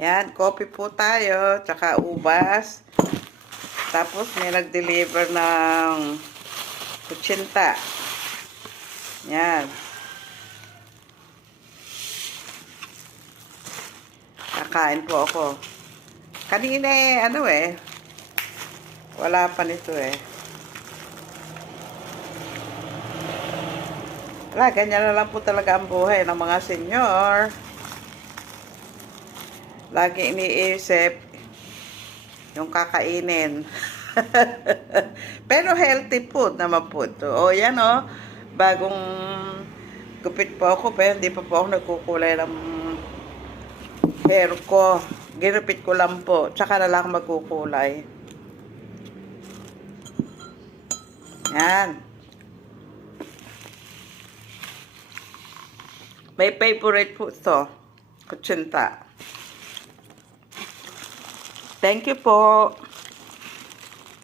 Yan, coffee po tayo, tsaka ubas. Tapos may nag-deliver ng kutsinta. Yan. Kakain po ako. Kanina wala pa nito eh. Wala, ganyan na lang po talaga ang buhay ng mga senior. Lagi iniisip yung kakainin. Pero healthy food naman po ito. O yan o, bagong gupit po ako, pero hindi pa po ako nagkukulay ng hair ko. Ginupit ko lang po, tsaka na lang magkukulay. Yan. May favorite po ito, kutsinta. Thank you po.